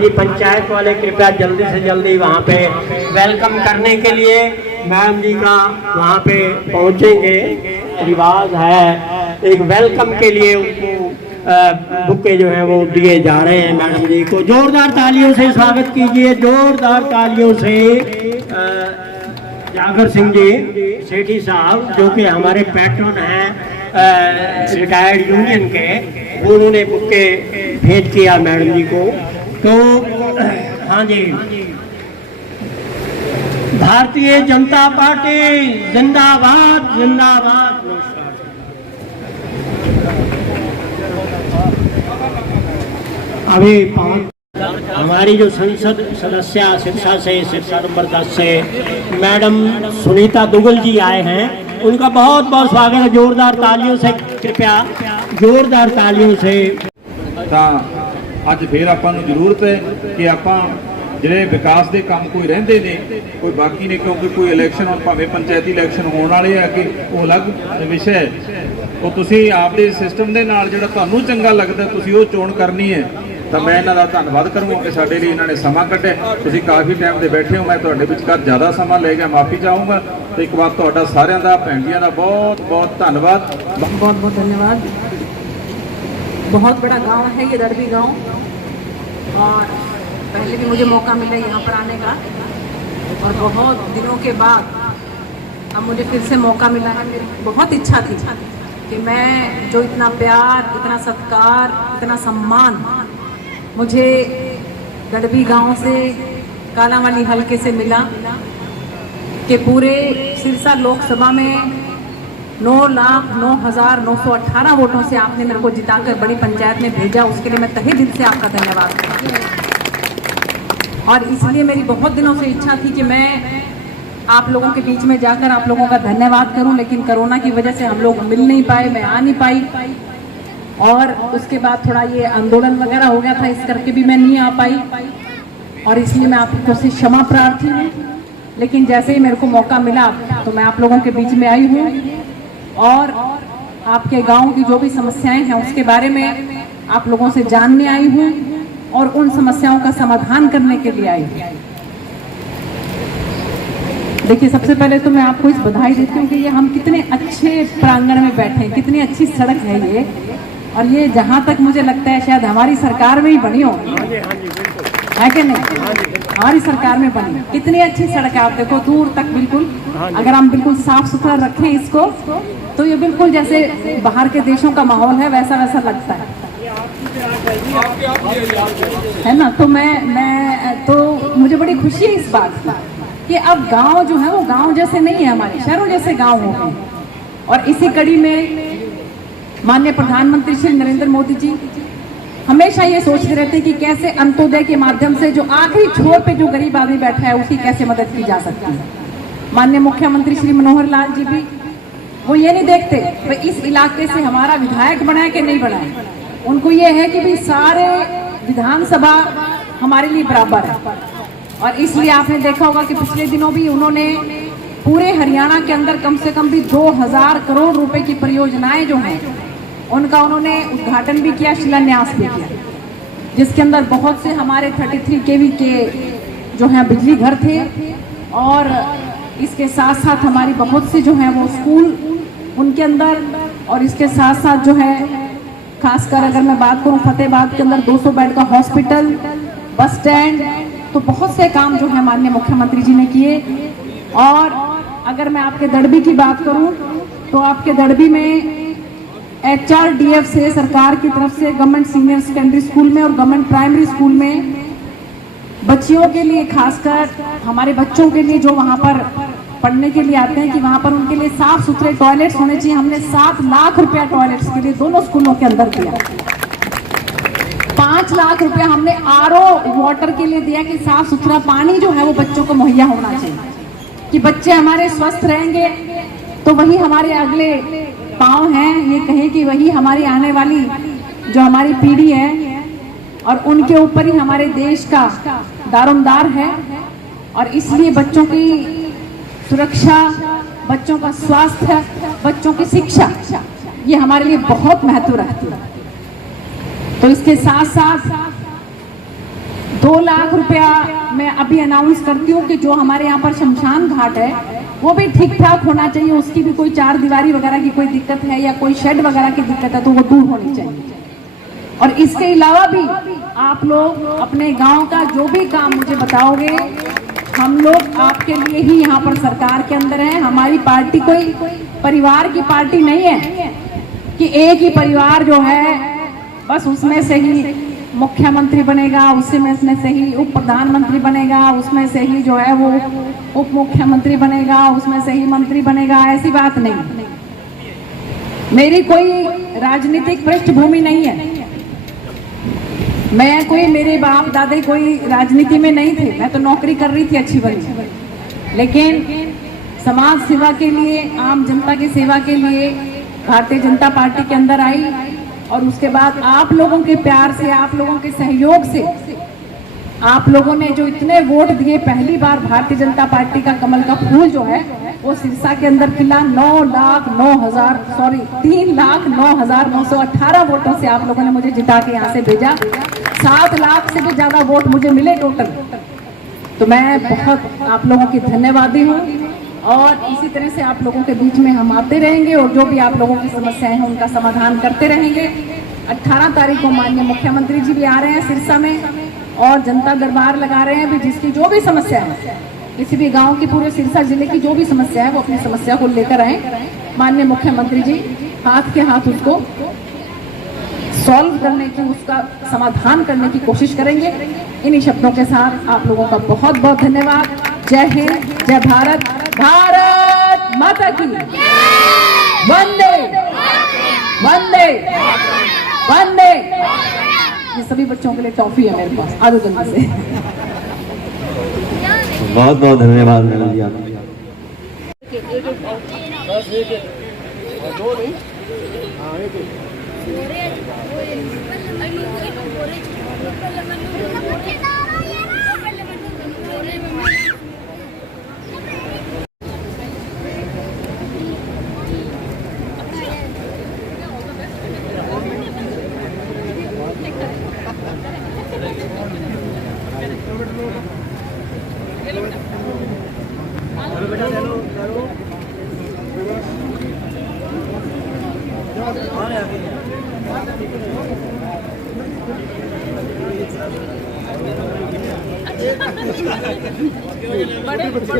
हमारी पंचायत वाले कृपया जल्दी से जल्दी वहाँ पे वेलकम करने के लिए मैम जी का वहाँ पे पहुँचेंगे। रिवाज है एक वेलकम के लिए उनको बुके जो है वो दिए जा रहे हैं। मैडम जी को जोरदार तालियों से स्वागत कीजिए, जोरदार तालियों से। जागर सिंह जी सेठी साहब जो कि हमारे पैट्रन हैं रिटायर्ड यूनियन के, उन्होंने बुके भेंट किया मैडम जी को। तो हाँ जी, भारतीय जनता पार्टी जिंदाबाद जिंदाबाद। अभी हमारी जो संसद सदस्य सिरसा नंबर 10 से मैडम सुनीता दुगल जी आए हैं, उनका बहुत बहुत स्वागत है। जोरदार तालियों से कृपया, जोरदार तालियों से। ਅੱਜ ਫੇਰ ਆਪਾਂ ਨੂੰ ਜ਼ਰੂਰਤ ਹੈ ਕਿ ਆਪਾਂ ਜਿਹੜੇ ਵਿਕਾਸ ਦੇ ਕੰਮ ਕੋਈ ਰਹਿੰਦੇ ਨੇ ਕੋਈ ਬਾਕੀ ਨੇ, ਕਿਉਂਕਿ ਕੋਈ ਇਲੈਕਸ਼ਨ ਹੁਣ ਭਾਵੇਂ ਪੰਚਾਇਤੀ ਇਲੈਕਸ਼ਨ ਹੋਣ ਵਾਲੇ ਆ ਕਿ ਉਹ ਅਲੱਗ ਵਿਸ਼ਾ ਹੈ। ਉਹ ਤੁਸੀਂ ਆਪਦੇ ਸਿਸਟਮ ਦੇ ਨਾਲ ਜਿਹੜਾ ਤੁਹਾਨੂੰ ਚੰਗਾ ਲੱਗਦਾ ਤੁਸੀਂ ਉਹ ਚੋਣ ਕਰਨੀ ਹੈ। ਤਾਂ ਮੈਂ ਇਹਨਾਂ ਦਾ ਧੰਨਵਾਦ ਕਰੂੰਗਾ ਕਿ ਸਾਡੇ ਲਈ ਇਹਨਾਂ ਨੇ ਸਮਾਂ ਕੱਢਿਆ। ਤੁਸੀਂ ਕਾਫੀ ਟਾਈਮ ਦੇ ਬੈਠੇ ਹੋ, ਮੈਂ ਤੁਹਾਡੇ ਵਿਚਕਾਰ ਜ਼ਿਆਦਾ ਸਮਾਂ ਲੈ ਗਿਆ, ਮਾਫੀ ਚਾਹੂੰਗਾ। ਤੇ ਇੱਕ ਵਾਰ ਤੁਹਾਡਾ ਸਾਰਿਆਂ ਦਾ, ਭੈਣ ਜੀਆਂ ਦਾ ਬਹੁਤ ਬਹੁਤ ਧੰਨਵਾਦ। बहुत बहुत धन्यवाद। बहुत बड़ा गांव है ये दड़बी गांव, और पहले भी मुझे मौका मिला यहाँ पर आने का, और बहुत दिनों के बाद अब मुझे फिर से मौका मिला है। मेरी बहुत इच्छा थी कि मैं जो इतना प्यार, इतना सत्कार, इतना सम्मान मुझे दड़बी गांव से, कालांवाली हलके से मिला, कि पूरे सिरसा लोकसभा में 9,09,918 वोटों से आपने मेरे को जिताकर बड़ी पंचायत में भेजा, उसके लिए मैं तहे दिल से आपका धन्यवाद करती हूँ। और इसलिए मेरी बहुत दिनों से इच्छा थी कि मैं आप लोगों के बीच में जाकर आप लोगों का धन्यवाद करूं, लेकिन कोरोना की वजह से हम लोग मिल नहीं पाए, मैं आ नहीं पाई, और उसके बाद थोड़ा ये आंदोलन वगैरह हो गया था, इस करके भी मैं नहीं आ पाई, और इसलिए मैं आपको से क्षमा प्रार्थी हूँ। लेकिन जैसे ही मेरे को मौका मिला तो मैं आप लोगों के बीच में आई हूँ, और आपके गांव की जो भी समस्याएं हैं उसके बारे में आप लोगों से जानने आई हूँ, और उन समस्याओं का समाधान करने के लिए आई हूँ। देखिए, सबसे पहले तो मैं आपको इस बधाई देती हूँ कि ये हम कितने अच्छे प्रांगण में बैठे हैं, कितनी अच्छी सड़क है ये, और ये जहाँ तक मुझे लगता है शायद हमारी सरकार में ही बनी हो, है कि नहीं? हमारी सरकार में बनी। कितनी अच्छी सड़क है, आप देखो दूर तक बिल्कुल, अगर हम बिल्कुल साफ सुथरा रखें इसको तो ये बिल्कुल जैसे बाहर के देशों का माहौल है वैसा वैसा लगता है ना। तो मैं तो मुझे बड़ी खुशी है इस बात की कि अब गांव जो है वो गांव जैसे नहीं है, हमारे शहरों जैसे गांव हो गए। और इसी कड़ी में माननीय प्रधानमंत्री श्री नरेंद्र मोदी जी हमेशा ये सोचते रहते हैं कि कैसे अंत्योदय के माध्यम से जो आखिरी छोर पे जो गरीब आदमी बैठा है उसकी कैसे मदद की जा सकती है। माननीय मुख्यमंत्री श्री मनोहर लाल जी भी वो ये नहीं देखते कि इस इलाके से हमारा विधायक बना है कि नहीं बना है, उनको ये है कि भाई सारे विधानसभा हमारे लिए बराबर है। और इसलिए आपने देखा होगा कि पिछले दिनों भी उन्होंने पूरे हरियाणा के अंदर कम से कम भी 2000 करोड़ रुपए की परियोजनाएं जो हैं उनका उन्होंने उद्घाटन भी किया, शिलान्यास भी किया, जिसके अंदर बहुत से हमारे 33 केवी के जो हैं बिजली घर थे, और इसके साथ साथ हमारी बहुत सी जो हैं वो स्कूल उनके अंदर, और इसके साथ साथ जो है खासकर अगर मैं बात करूं फतेहाबाद के अंदर 200 बेड का हॉस्पिटल, बस स्टैंड, तो बहुत से काम जो है माननीय मुख्यमंत्री जी ने किए। और अगर मैं आपके दड़बी की बात करूं तो आपके दड़बी में HRDF से सरकार की तरफ से गवर्नमेंट सीनियर सेकेंडरी स्कूल में और गवर्नमेंट प्राइमरी स्कूल में बच्चियों के लिए, खासकर हमारे बच्चों के लिए जो वहाँ पर पढ़ने के लिए आते हैं, कि वहाँ पर उनके लिए साफ सुथरे टॉयलेट्स होने चाहिए। हमने 7 लाख रुपया टॉयलेट्स के लिए दोनों स्कूलों के अंदर दिया। 5 लाख रुपया हमने RO वाटर के लिए दिया कि साफ सुथरा पानी जो है वो बच्चों को मुहैया होना चाहिए, कि बच्चे हमारे स्वस्थ रहेंगे तो वही हमारे अगले पाँव हैं, ये कहें कि वही हमारी आने वाली जो हमारी पीढ़ी है, और उनके ऊपर ही हमारे देश का दारोमदार है। और इसलिए बच्चों की सुरक्षा, बच्चों का स्वास्थ्य, बच्चों की शिक्षा, ये हमारे लिए बहुत महत्व रखती है। तो इसके साथ साथ 2 लाख रुपया मैं अभी अनाउंस करती हूँ कि जो हमारे यहाँ पर शमशान घाट है वो भी ठीक ठाक होना चाहिए, उसकी भी कोई 4 दीवारी वगैरह की कोई दिक्कत है या कोई शेड वगैरह की दिक्कत है तो वो दूर होनी चाहिए। और इसके अलावा भी आप लोग अपने गांव का जो भी काम मुझे बताओगे, हम लोग आपके लिए ही यहाँ पर सरकार के अंदर हैं। हमारी पार्टी कोई परिवार की पार्टी नहीं है कि एक ही परिवार जो है बस उसमें से ही मुख्यमंत्री बनेगा, उसमें से ही उप प्रधानमंत्री बनेगा, उसमें से ही जो है वो उप मुख्यमंत्री बनेगा, उसमें से ही मंत्री बनेगा, ऐसी बात नहीं। मेरी कोई राजनीतिक पृष्ठभूमि नहीं है, मैं कोई, मेरे बाप दादे कोई राजनीति में नहीं थे, मैं तो नौकरी कर रही थी अच्छी भली, लेकिन समाज सेवा के लिए, आम जनता की सेवा के लिए भारतीय जनता पार्टी के अंदर आई। और उसके बाद आप लोगों के प्यार से, आप लोगों के सहयोग से, आप लोगों ने जो इतने वोट दिए, पहली बार भारतीय जनता पार्टी का कमल का फूल जो है वो सिरसा के अंदर खिला। 3,09,918 वोटों से आप लोगों ने मुझे जिता के यहाँ से भेजा। 7 लाख से भी ज्यादा वोट मुझे मिले टोटल। तो मैं बहुत आप लोगों की धन्यवादी हूँ और इसी तरह से आप लोगों के बीच में हम आते रहेंगे और जो भी आप लोगों की समस्याएं हैं उनका समाधान करते रहेंगे। 18 तारीख को माननीय मुख्यमंत्री जी भी आ रहे हैं सिरसा में और जनता दरबार लगा रहे हैं भी, जिसकी जो भी समस्या है, किसी भी गांव की, पूरे सिरसा जिले की जो भी समस्या है वो अपनी समस्या को लेकर आए। माननीय मुख्यमंत्री जी हाथ के हाथ उसको सॉल्व करने की, उसका समाधान करने की कोशिश करेंगे। इन्हीं शब्दों के साथ आप लोगों का बहुत बहुत धन्यवाद। जय हिंद, जय भारत, भारत माता की वंदे वंदे वंदे। ये सभी बच्चों के लिए टॉफी है मेरे पास, आ जाओ जल्दी से। बहुत बहुत धन्यवाद मैडम जी आपका। बड़ों